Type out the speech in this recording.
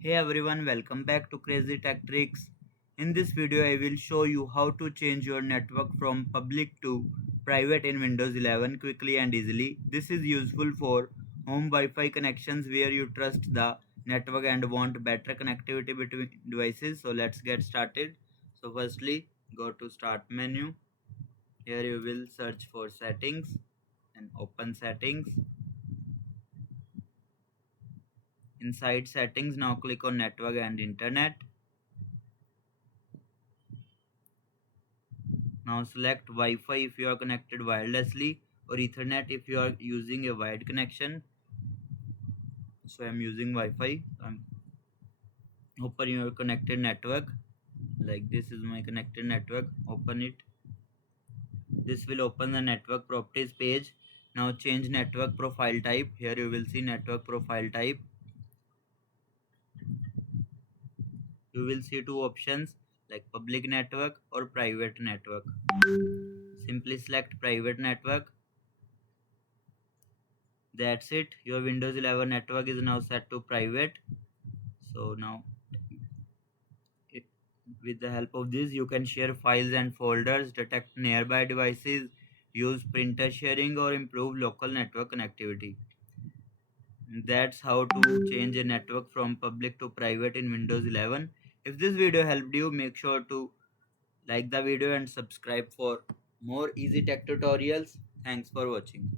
Hey everyone, welcome back to Crazy Tech Tricks. In this video, I will show you how to change your network from public to private in Windows 11 quickly and easily. This is useful for home Wi-Fi connections where you trust the network and want better connectivity between devices. So let's get started. So firstly, go to Start menu. Here you will search for Settings and open Settings. Inside Settings, now click on Network and Internet. Now select Wi-Fi if you are connected wirelessly or Ethernet if you are using a wired connection. So I am using Wi-Fi. Open your connected network. Like this is my connected network. Open it. This will open the network properties page. Now change network profile type. Here you will see network profile type. You will see two options like public network or private network. Simply select private network. That's it. Your Windows 11 network is now set to private. So now it, with the help of this you can share files and folders, detect nearby devices, use printer sharing or improve local network connectivity. That's how to change a network from public to private in Windows 11. If this video helped you, make sure to like the video and subscribe for more easy tech tutorials. Thanks for watching.